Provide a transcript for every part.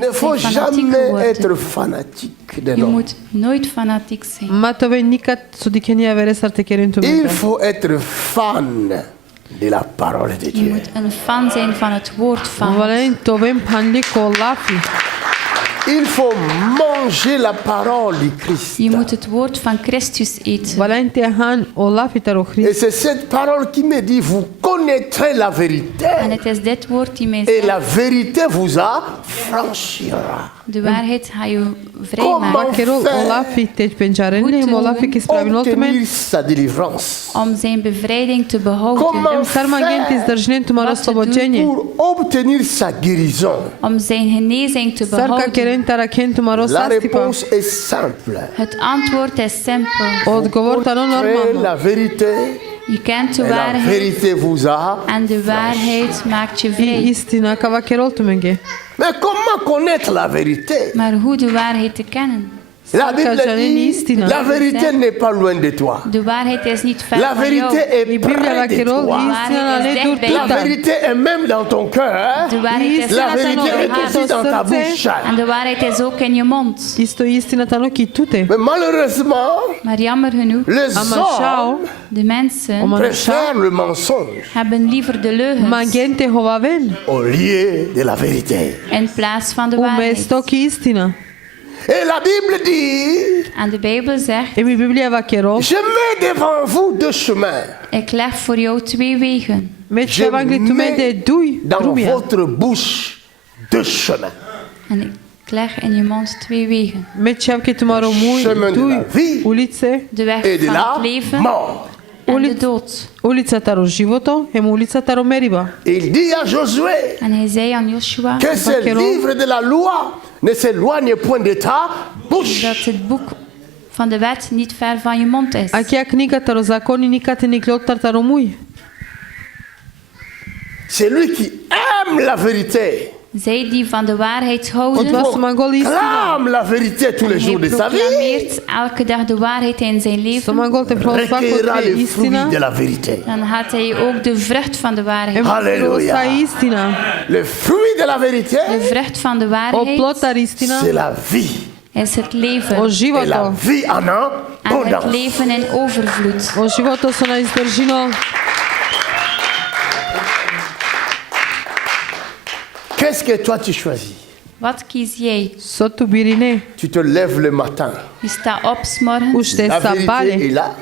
ne faut jamais être fanatique de l'homme. Il faut être fan de la parole de Dieu. Il faut manger la parole du Christ. Je moet het woord van Christus eten. Et c'est cette parole qui me dit, vous connaîtrez la vérité. En het is dit woord die mij Et zegt, la vérité vous affranchira. de waarheid gaat je Comment vrijmaken. obtenir sa délivrance? Om zijn bevrijding te behouden. Comment pour obtenir sa guérison? Om zijn genezing te behouden. La réponse est simple. Het antwoord is simpel. Connaîtrez la vérité. Je kent de Et la waarheid vérité vous a. en de waarheid maakt je vrij. Mais comment connaître la vérité? Maar hoe de waarheid te kennen? La Bible dit, la vérité n'est pas loin de toi. De waarheid is niet ver La van jou. vérité est près de De toi. waarheid is dicht bij La jou. vérité est même dans ton cœur. De waarheid is La zelfs in vérité je est aussi hart. dans ta bouche. En de waarheid is ook in je mond. Mais malheureusement, Maar jammer genoeg, les hommes de mensen préfèrent le mensonge hebben liever de leugens au lieu de la vérité. in plaats van de waarheid. Et la Bible dit, En de Bijbel zegt, je mets devant vous deux chemins. ik leg voor jou twee wegen. Je mets dans votre bouche deux chemins. En ik leg in je mond twee wegen. Chemin de la vie De weg et de van la het leven mort. en de dood. Il dit à Josué En hij zei aan Joshua que ce livre de la loi ne s'éloigne point de ta bouche. dat het boek van de wet niet ver van je mond is. Celui qui aime la vérité Zij die van de waarheid houden, clame la vérité tous les hij jours de sa vie, proclameert elke dag de waarheid in zijn leven, recueillera les fruits de la vérité. dan gaat hij ook de vrucht van de waarheid. Alléluia. Le fruit de la vérité, De vrucht van de waarheid c'est la vie. is het leven. Et la vie en En het abondance. leven in overvloed. Qu'est-ce que toi tu choisis? Wat kies jij? Tu te lèves le matin. Je staat op 's morgens. La vérité est là.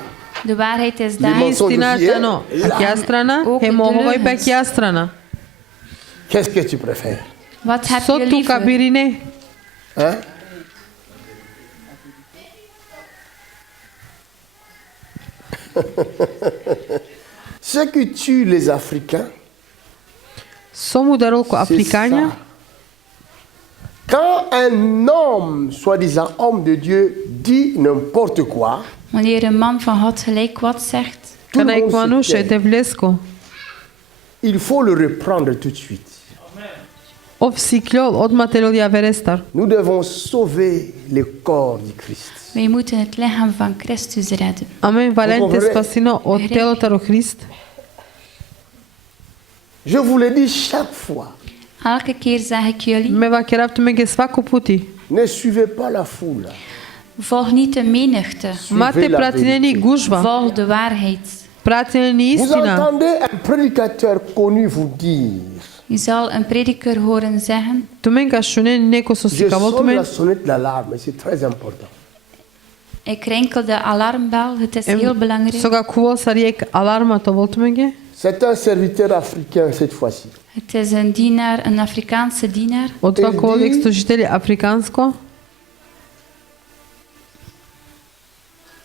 De waarheid is Les daar. mensonges aussi est là. Qu'est-ce que tu préfères? Wat heb je liever? Hein? Ce qui tue les Africains, c'est ça. Quand un homme, soi-disant homme de Dieu, dit n'importe quoi, Wanneer een man van God gelijk wat zegt, tout le monde se tait. Il faut le reprendre tout de suite. Nous devons sauver le corps du Christ. wij moeten het lichaam van Christus redden. Je vous le dis chaque fois. Elke keer zeg ik jullie, Ne suivez pas la foule. volg niet de menigte, Suivez la vérité. volg de waarheid. Vous entendez un prédicateur connu vous dire, Je zal een prediker horen zeggen, je sonne la sonnette d'alarme, c'est très important. ik rinkel de alarmbel, het is heel belangrijk. C'est un serviteur africain cette fois-ci. Het is een dienaar, een Afrikaanse dienaar.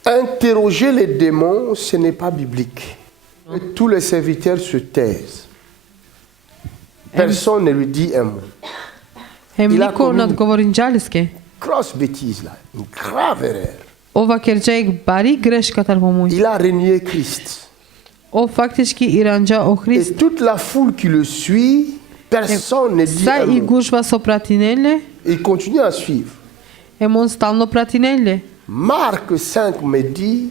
Interroger les démons, ce n'est pas biblique. Et tous les serviteurs se taisent. Personne ne lui dit un mot. Grosse bêtise là, une grave erreur. Il a renié Christ. Et toute la foule qui le suit, personne ne dit un mot. Il continue à suivre. Marc 5 me dit,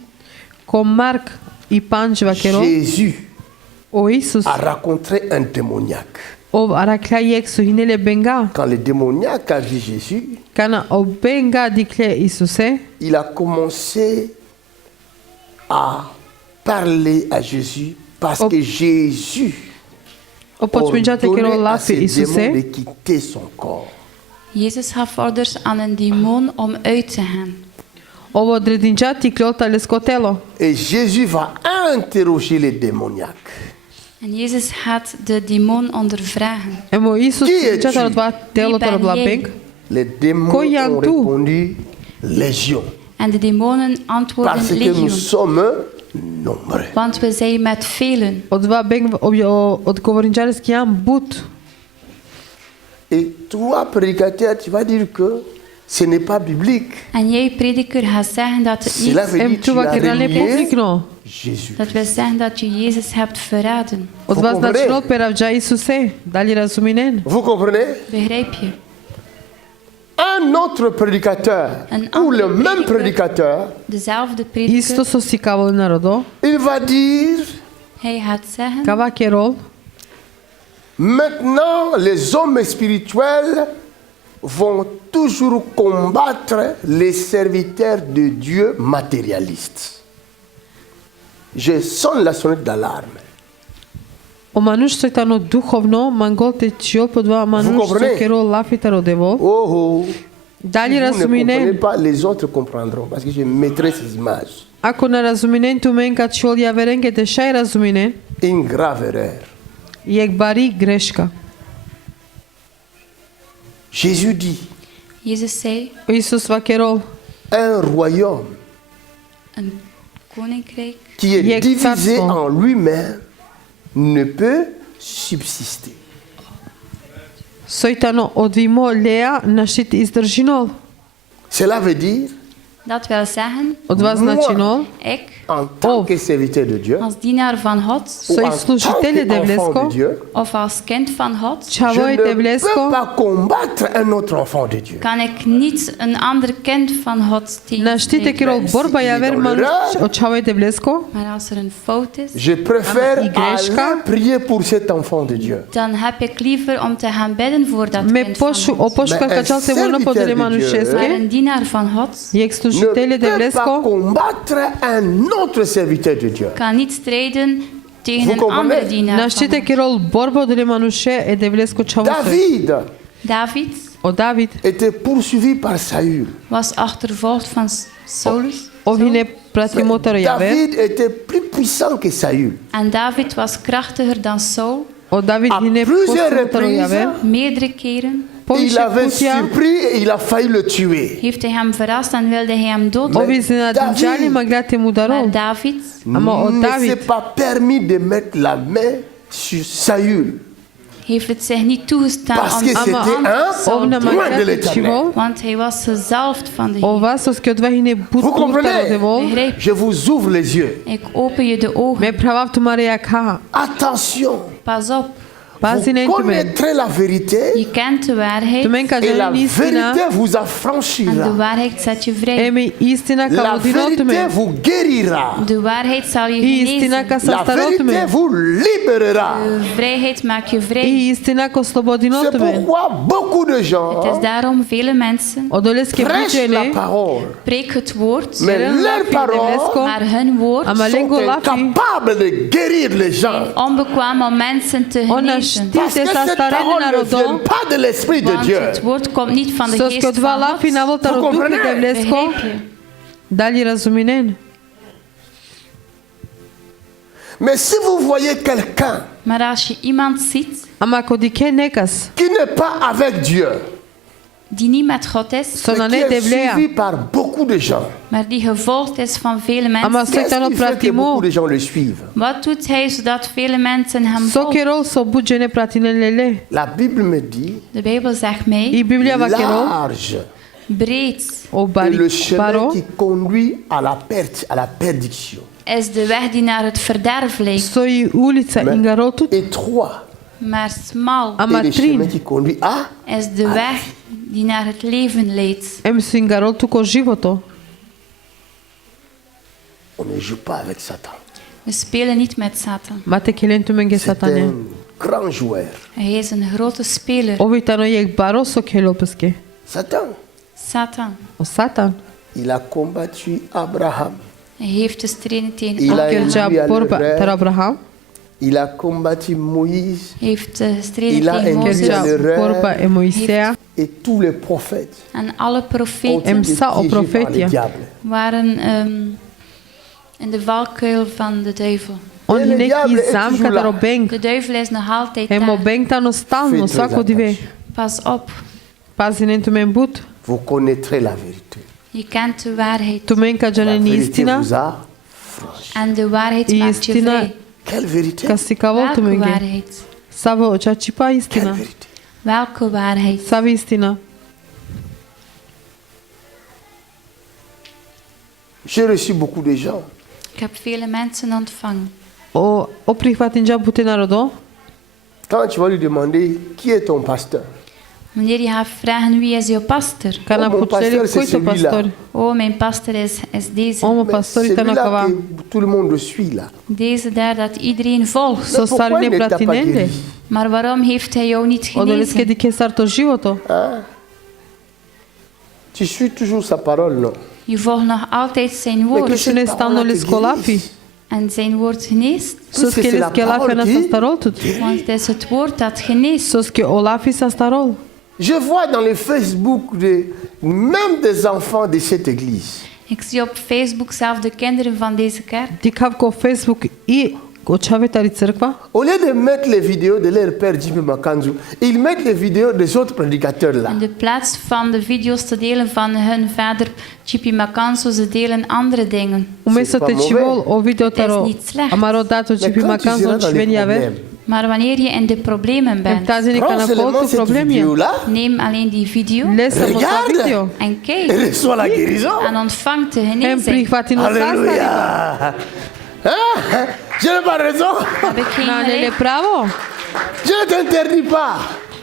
Jésus a rencontré un démoniaque. O arakla yek suhinele benga. Quand le démoniaque a vu Jésus, Kana o benga dikle Isuse. il a commencé à parler à Jésus parce que Jésus Opportunità te ordonnait kero à lafi ces démons de Isuse. quitter son corps. Jezus gaf orders aan een demon om uit te gaan. Ovo dredinja tiklota leskotelo. Et Jésus va interroger les démoniaques. En Jezus gaat de demon ondervragen. Emo Isus Qui es-tu? chata dva telo Wie ben toro jij? benk. Les démons Koyan ont tu? répondu Légion. En de demonen antwoorden Parce que nous legio. sommes nombreux. Want we zijn met velen. Od dva benk od govorinčarski jam but. Et toi, prédicateur, tu vas dire que ce n'est pas biblique. En jij prediker gaat zeggen dat het Cela niet... veut dire Em que tu čuva as kirale renié publikno. Jésus. Dat wil zeggen dat je Jezus hebt verraden. Od vas načinol peravđa Isuse. Da li razuminen? Vous comprenez? Begrijp je? Un autre prédicateur, Un ou le autre même prédicateur. prédicateur, Dezelfde Isto prediker. so si kavol narodo. il va dire, Hij gaat zeggen... Kava kerol. maintenant les hommes spirituels vont toujours combattre les serviteurs de Dieu matérialistes. Je sonne la sonnette d'alarme. O manuš sojtano duhovno, mangol te čio po dva manuš comprenez? so kerol lafitaro devo. Oh, oh. Da li Si vous ne comprenez razuminen? pas, les autres comprendront, parce que je mettrai ces images. Ako ne razuminen tu men kad čol ja veren ke te šaj razuminen, Une grave erreur. jek bari greška. Jésus dit, Jezus zei, Isus va kerol. un royaume een koninkrijk qui est Yek divisé carstvo. en lui-même ne peut subsister. Sojtano odvimo lea našit izdržinol. Cela veut dire, Dat wil zeggen, Od vas Moi. načinol, ik en tant que serviteur de Dieu, als dienaar van God ou Soy en tant slujitele de qu'enfant Vlesko. de Dieu, of als kind van God, je čavoj ne te peux vlesko, pas combattre un autre enfant de Dieu. kan ik niet een ander kind van God naštite tegenstrijden. kerol borba ja ver manuš Dolar. od čavoj te vlesko, Maar als er een fout is, Je préfère Ama igreška. aller prier pour cet enfant de Dieu. dan heb ik liever om te gaan bidden voor dat me kind van pošu, o God. poška Mais kačal te un volno podele serviteur de Dieu. Maar manušeske, een dienaar van God jek Ne služitele de peut pas vlesko, combattre un autre serviteur de Dieu. kan niet strijden tegen Vous een comprenez? andere dienaar van naštite God. kerol borba odele manuše e de vlesko čavo se. David David O David, était poursuivi par Saül. was achtervolgd van Saulus. ovine pratimotaro ja ver. David était plus puissant que Saül. En David was krachtiger dan Saul. O David À hine plusieurs postumotaro ja ver. reprises, Meerdere keren il Poviše avait putja, surpris et il a failli le tuer. heeft hij hem verrast en wilde hij hem doden. ovi iznenadinčali David. maglate mu darol. Maar David Ama o Ne David, s'est pas permis de mettre la main sur Saül. heeft het zich niet toegestaan Parce om que Ama c'était un Saul ovna te loin de maglate l'éternel. čivol, want hij was gezalfd van de o Heer. vasos ke od dva hine but Vous comprenez? kurtaro devol, Begrijp, Je vous ouvre les yeux. ik open je de ogen. me pravav tu mare jak ha. Attention. Pas op, Vous Pazi ne tu men. connaîtrez la vérité je kent de waarheid Tu men ka et la želim istina, vérité vous en de affranchira. waarheid zet je vrij. emi istina ka La odino tu vérité men. vous guérira. De waarheid zal je I istina genezen. ka La sastaro tu vérité men. vous libérera. De vrijheid maakt je vrij. I istina ka oslobodino C'est tu men. pourquoi beaucoup de Het is gens daarom vele mensen Odoleske prêchent la bučene, parole, preek het woord, mais Seren leurs lafi de paroles vlesko, maar hun woord ama sont lengo lafi, incapables de guérir les gens. onbekwaam om mensen te ona genezen. Parce štite que cette sastarene parole ne vient narodo, pas de l'Esprit de Want Dieu. het woord komt niet van de sos geest ke od dva van lafi na God. voltaro Vous duhe de comprenez? vlesko, Begrijp je? da li razuminen. Mais si vous voyez quelqu'un Maar als je iemand ziet Ama ako dike nekas, qui n'est pas avec Dieu, die niet met God is, mais sona qui ne est de vlea, suivi par beaucoup de gens, maar die gevolgd is van vele ama mensen, qu'est-ce sojtano qui fait que pratimo, beaucoup de gens le suivent? wat doet hij zodat vele mensen hem so volgen? kerol so buđene pratinelele. La Bible me dit De Bijbel zegt mij, I Biblia va kerol, large breed o est bari le chemin baro, qui conduit à la perte, à la perdition. is de weg die naar het verderf leidt, so i ulica Mais ingarotut, étroit maar smal ama est le chemin trin, qui conduit à. is de weg die naar het leven leidt. em su ingarotu ko životo. On ne joue pas avec Satan. We spelen niet met Satan. Mate kelentu menge C'est satane. un grand joueur. Hij is een grote speler. Ovitano je baroso kelopske. Satan, Satan. O Satan. il a combattu Abraham. Hij heeft gestreden tegen Il a Abraham. Kerja élu borba Albert. tar Abraham. Il a combattu Moïse Hij heeft gestreden Il a tegen élu Mozes. Kerja borba e Moisea. et tous les prophètes En alle ont profeten été Emsa o piégés par profetia. le diable. waren in de valkuil van de duivel. On E le hinek diable i est zamka toujours da là. robenk. De duivel is nog altijd Hemo daar. bengtano stalno Faites svako dive. attention. Pas op. Pazi nentu men but. Vous connaîtrez la vérité. Je kent de waarheid. Tu menka La janeni vérité istina. vous a franchi. En de waarheid maakt je Istina vrij. Quelle vérité? kastikavo tu Welke menge. waarheid? Savo očačipa Quelle istina. vérité? Welke waarheid? Savi istina. J'ai reçu beaucoup de gens. Ik heb vele mensen ontvangen. O prihvatim ja bute narodo. Quand tu vas lui demander qui est ton pasteur, Wanneer je gaat vragen wie is jouw pastor? Kana mon pučeli pasteur, c'est koji to celui-là. pastor. Oh, mijn pastor is deze. Omo mais pastori tana celui-là kava. que tout le monde suit là. Deze daar dat iedereen volgt. So Mais pourquoi stari il ne ne t'a pas pratinende. guéri? Maar waarom heeft hij jou niet Odoleske genezen? di kesar to životo. Hein? Tu suis toujours sa parole, non? Je volgt nog altijd zijn Mais woord. que Ce ne cette stanno parole le te scolapi. guérisse. En zijn woord geneest. Sos Puisque ke c'est les la ke lafi parole na qui starol tut. Want het is het woord dat geneest. Sos ke olafi sa starol. Je vois dans les Facebook même des enfants de cette église. Ik zie op Facebook zelf de kinderen van deze kerk. Di kav ko Facebook i o čavetari crkva. Au lieu de mettre les vidéos de leur père Jimmy Makanzu, ils mettent les vidéos des autres prédicateurs là. In de plaats van de video's te delen van hun vader Chipi Makanso, ze delen andere dingen. Umesto pas te mauvais. čivol o video taro. niet slecht. Amaro dato Mais čipi quand tu makanzo seras dans les čveni ave. problèmes, Maar wanneer je in de problemen Em bent, tazini prends kana seulement kotu cette problemia. vidéo-là neem alleen die video Lesa mo sa Regarde. video. en et kijk reçois la guérison. en ontvang de Em genezing. prihvati no sastari. Alléluia. Hein? Je n'ai pas raison. Heb ik geen Na nele gelijk? pravo. Je ne t'interdis pas.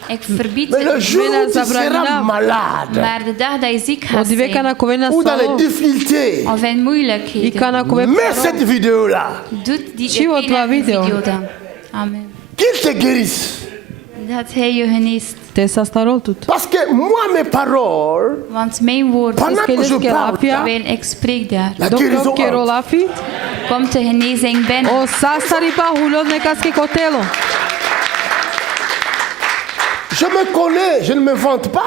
Ik verbied Mais le het. jour Mena où tu seras zabranina. malade Maar de dag dat je ziek O gaat dive zijn, kana kovena ou dans les salo. difficultés, of in I moeilijkheden, kana kove mets paro. cette vidéo-là. doet die Zie wat wa video. video dan. Amen. Qu'il te guérisse. Dat hij je geneest. Te sa starol tut. Parce que moi, mes paroles, Want mijn woord, pendant que Keles je ke parle, lapia. terwijl ik spreek daar, la Dok guérison kero entre. lafi. komt de genezing binnen. O sastari pa hulot nekaske kotelo. Je me connais, je ne me vante pas.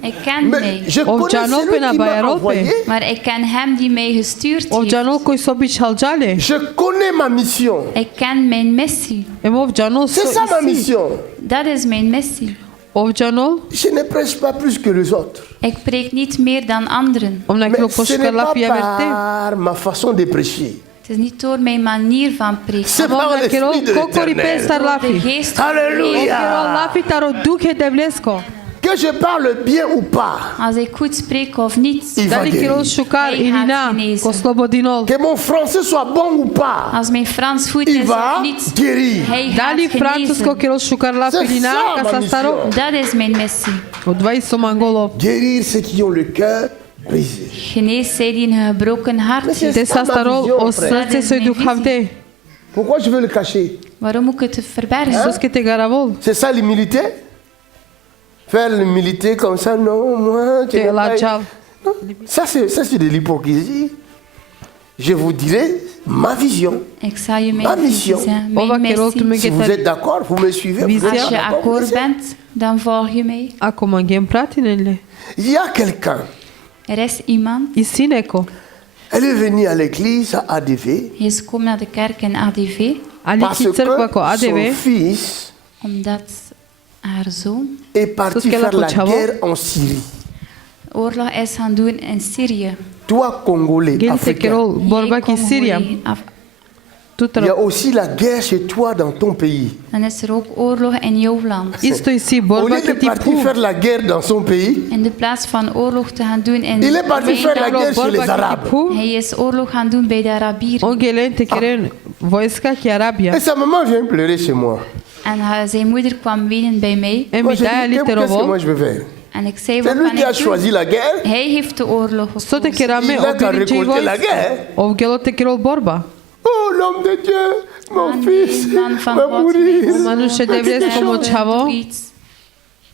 Ik ken Mais mij. je Of connais Janol celui pena qui m'a Bayarope. envoyé. Maar ik ken hem die mij gestuurd Of heeft. janol koi sobi chaljale. Je connais ma mission. Oh, Ik ken mijn missie. Em of janol so C'est ça ma isi. mission. Dat is mijn missie. Of janol. Je ne prêche pas plus que les autres. Ik preek niet meer dan anderen. Om na kilo Mais ce poshka n'est pas lafi averte. par ma façon de prêcher. Het is niet door mijn manier van preken. C'est Om par na kilo l'esprit de kokori pe l'éternel. star Door de lafi. geest Alléluia. Kero lafi taro duke devlesko. Que je parle bien ou pas, Als ik goed spreek of niet. il va Dali kilo guérir. shukar Hij ilina. gaat genezen. Ko slobodinol. Que mon français soit bon ou pas, Als mijn Frans goed il is va of niet. guérir. Hij Dali gaat francusko genezen. kilo shukar lafi C'est ilina. ça, ma Kasa staro. mission. Dat is mijn missie. O dvai so mangolo. Guérir ceux qui ont le cœur brisé. Genees zij die een gebroken hart Mais heeft. Te sa starol o Dat srce is so mijn duk havde. Pourquoi je veux le cacher? Waarom moet ik het verbergen? Sos ke te garavol. C'est ça l'humilité? Faire l'humilité comme ça, non, moi, tu Te n'as la pas- chal. Non, ça, c'est de l'hypocrisie. Je vous dirai ma vision. Ik zal je Ma mijn visie mission. zeggen. Ova Mijn kero tu missie. Si vous êtes d'accord, vous me suivez. Vous Vision. êtes Als je d'accord, vous akkoord êtes- bent, dan volg je mij. Ako mangem pratinele. Il y a quelqu'un, Er is iemand, Isineko. elle est venue à l'église à ADV hij is gekomen naar de kerk in ADV, Ali parce ki crkva ko que son ADV. omdat fils haar zoon est parti Sos qu'elle a faire la coachavo. guerre en Syrie. oorlog is gaan doen in Syrië. Toi, Congolais, Gelte Africain, kero borba ki Jij Syria. Congolais, il y a Tutro. aussi la guerre chez toi dans ton pays. Dan is er ook oorlog in jouw land. Isto isi Au borba lieu de ki ti partir pu. faire la guerre dans son pays, In de plaats van oorlog te gaan doen in il est parti mijn faire la land, guerre chez les Borba ki ti Arabes. pu. hij is oorlog gaan doen bij de Arabieren. Ongelen te keren voiska ki Arabia. Et sa maman vient pleurer chez moi. En zijn moeder kwam wenen bij mij. En Moi, je dis, midaya qu'est-ce que moi literovo. je vais faire? En ik zei, C'est wat lui kan qui a ik doen? choisi la guerre. Hij heeft de oorlog Sto te gekozen. kerame Il a qu'à ogeri récolter la voice. guerre. Ovgelo te kero borba. Oh, l'homme de Dieu, mon fils man van va God, mourir. O mănușe de vlesko močavo. doe iets.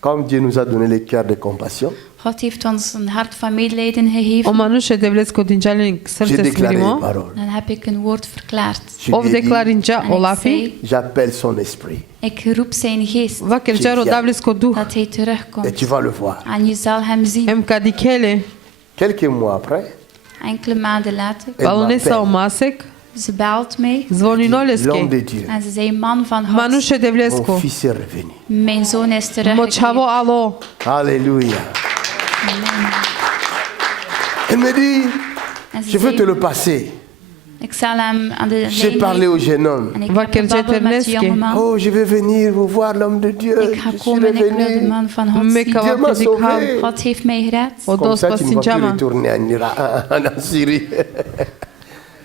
Comme Dieu nous a donné les cœurs de compassion, God heeft ons een hart van medelijden O gegeven. mănușe de vlesko dinđali j'ai srce déclaré smirimo. les paroles. Dan heb ik een woord verklaard. Je lui Ovdje ai dit, klarinđa En ik Olafi. zei, j'appelle son esprit. ik roep zijn geest. Vaker džaro davlisko duh. Dat hij Et terugkomt. tu vas le voir. En je zal hem zien. Em kadikele. Quelques mois après, Enkele maanden later. elle Valonesa o m'appelle masek. Ze belt mij. Zvoni l'homme noleske. de Dieu. En ze zei, man van God. Mănușe de Mon vlesko. fils est revenu. Mijn zoon is Močavo teruggekeerd. alo. Alléluia. Elle me dit, En ze je veux te zei, le passer. ik zal hem aan de J'ai lijn parlé nemen. au jeune homme. En ik Va heb chiar gebabbeld met de Jeternescu. jongeman. Oh, je vais venir vous voir l'homme de Dieu. Ik ga Je suis komen en ik wil de revenu. man van God Meka zien. Dieu m'a va te dikha. sauvé. God heeft mij gered. O Comme dos ça, tu ne vas plus pasinjama. retourner en Irak, en Syrie.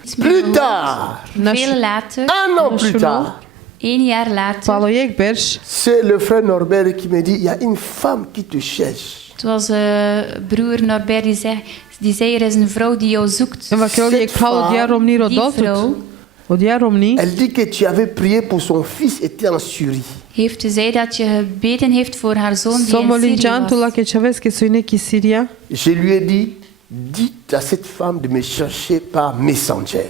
Iets meer Plus gehoord. tard, Veel later, un an plus tard, 1 jaar later, Palojek berš. c'est le frère Norbert qui me dit, il y a une femme qui te cherche. het was broer Norbert die zei, er is een vrouw die jou zoekt. Em va kreo je kao od jaromni Die rodotut. vrouw Od jaromni. Elle dit que tu avais prié pour son fils était en Syrie. heeft gezegd dat je gebeden heeft voor haar zoon die in Somoli Syrië džantu la was. ke čaveske su neki Siria. Je lui ai dit, dites à cette femme de me chercher par Messenger.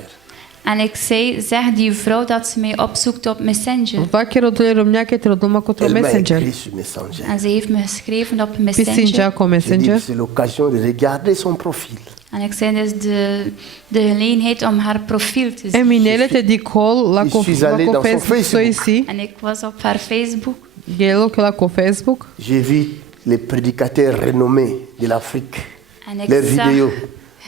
En ik zei, zeg die vrouw dat ze mij opzoekt op Messenger. Vaker odole romnjake te rodoma kotro Elle m'a Messenger. écrit sur Messenger. En ze heeft me geschreven op Pisinja Messenger. ko Je dis, Messenger. c'est l'occasion de regarder son profil. En ik zei, dit is de gelegenheid om haar profiel te zien. Eminele te dicol la Je suis allé dans son Facebook so Facebook. isi. En ik was op haar Facebook. Gelo ke la ko Facebook. J'ai vu les prédicateurs renommés de l'Afrique, En ik leurs zag vidéos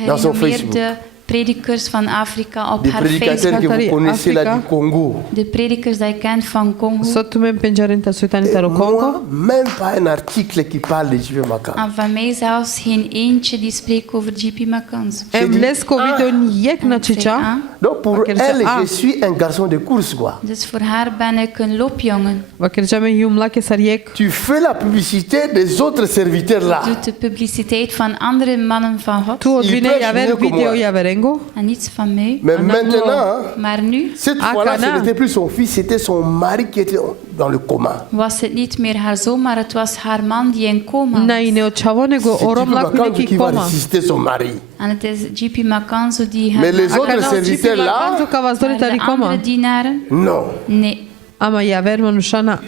dans son Facebook. gerenommeerde predikers van Afrika op Des haar prédicateurs Facebook. que vous Africa. connaissez là du Congo. De predikers die je kent van Congo. So tu men penjarenta su tanita ro Congo. Moi, même pas un article qui parle de J.P. Makan. En van mij zelfs geen eentje die spreekt over J.P. Makanzu. Em lesko video njek na En ik zei, chicha. ah, Donc pour Ok, elle, ah. je suis un garçon de course, quoi. dus voor haar ben ik een loopjongen. Vaker jame yum la ke sariek. Tu fais la publicité des autres serviteurs là. Doet de publiciteit van andere mannen van God. Tu odvine prêche javer mieux que video moi. javerengo. En niets van mij. Mais Ah, maintenant, Maar nu cette Ah, fois-là, ce Cana. n'était plus son fils, c'était son mari qui était dans le coma. was het niet meer haar zoon, maar het was haar man die in coma was. Na ine ochavone go C'est orom J.P. la Makan kuneki qui va koma. ressusciter son mari. En het is J.P. Makanzu die Mais les haar autres Akana serviteurs chipi là, makanzu ka vazdori maar de tari koma. andere dienaren? non. Nee. Ama javer manushana.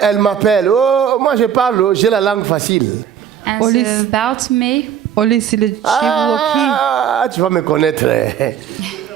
Elle m'appelle. Oh, moi je parle, j'ai la langue facile. En Olis. ze belt mij. Oli sile chivloki. Ah, tu vas me connaître.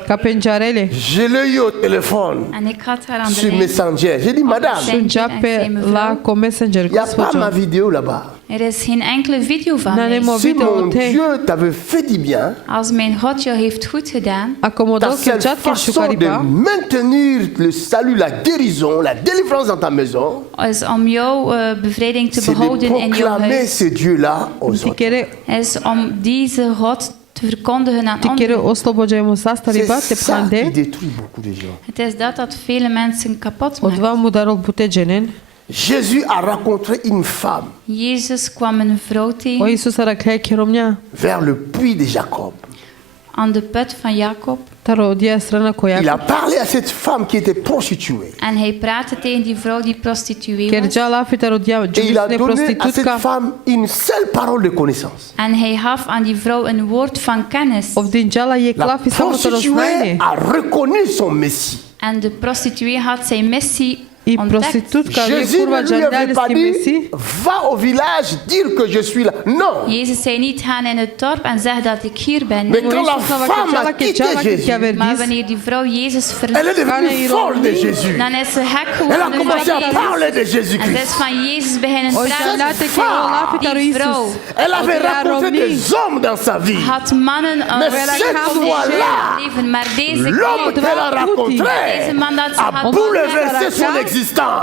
Ka penjarele. Je l'ai eu au téléphone, En ik had haar aan de sur lijn. Messenger. J'ai dit, madame, Messenger. Jape la ko messenger il n'y a pas gospođo. ma vidéo là-bas. Er is geen enkele video van Na mij. nemo Si video mon te. Dieu t'avait fait du bien, Als mijn God jou heeft goed gedaan, Ako mo ta do seule ke jat ke façon shukari de pa. maintenir le salut, la guérison, la délivrance dans ta maison, is om jouw bevrijding te c'est de behouden in jouw proclamer huis, ce Dieu-là aux Ti autres. kere is om deze God te verkondigen aan ti kere anderen. oslobođujemo sastari C'est ba te ça qui pande. détruit beaucoup de gens. Het is dat vele mensen kapot Od maakt. dva mudarol pute dženen. Jésus a rencontré une femme Jezus kwam een vrouw O tegen Isusa rakhe ke romnja. vers le puits de Jacob. aan de put van Jacob. Taro odija strana ko Il a Jakob. parlé à cette femme qui était prostituée. En hij praatte tegen die vrouw die prostituee Ker was. dja lafi taro odija Et il a džumisne donné à cette prostitutka. femme une seule parole de connaissance. En hij gaf aan die vrouw een woord van kennis. Ovdin džala je La klafi samo taro prostituée znajne. a reconnu son Messie. En de prostituee had zijn missie I ontdekt. prostitutka je Jésus kurva ne lui avait džandali pas sti dit, mesi. va au village dire que je suis là. Non. Jezus zei niet, ga in het dorp en zeg dat ik hier ben. Mais O quand la Isusa va femme ke a džala ke quitté džala ke Jésus, tja Maar verdis. wanneer die vrouw Jezus elle est verliet, devenue folle de Jésus. dan is ze gek Elle a geworden commencé van à Jezus. parler de En ze Jésus-Christ. is van Jezus beginnen O praten. džalate ke o lafi taro Die vrouw Isus. Elle avait Od ja rencontré romni. des hommes dans sa vie. had mannen Mais cette fois-là, leven, maar deze L'homme keer, qu'elle a deze rencontré man dat ze a had bouleversé son ontmoet, existence.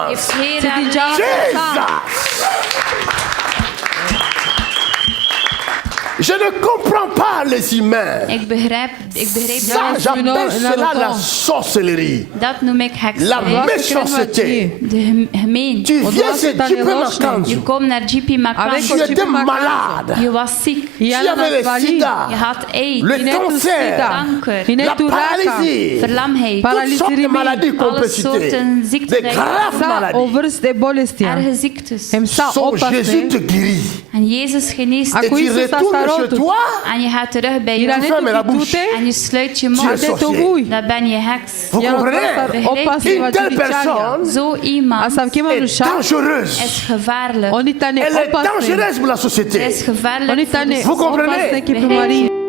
heeft heel Zit haar die Java- leven Jesus! Je ne comprends pas les humains. Ik begrijp Ça, j'appelle cela la sorcellerie. Dat noem ik La hekserij. méchanceté. De gemeen. Tu viens chez J.P. Je Makanzu. komt naar J.P. Tu Makanzu. étais malade. Je was ziek. Tu avais le sida, Je had AIDS. le cancer, Kanker. la paralysie, Verlamheid. toutes sortes de maladies qu'on peut Alle citer. soorten Des ziekten. graves maladies. O vrste bolesti. Erge ziektes. So, Jésus te guérit. En Jezus geneest. Et tu retournes chez toi. En je gaat terug bij Ira je. ne Ferme la tu bouche. En je sluit je Tu es mond. sorcier. Dan ben je heks. Vous comprenez? Une telle personne Zo iemand est dangereuse. is gevaarlijk. Elle est dangereuse pour la société. Is gevaarlijk voor de Vous comprenez? Begrijp je?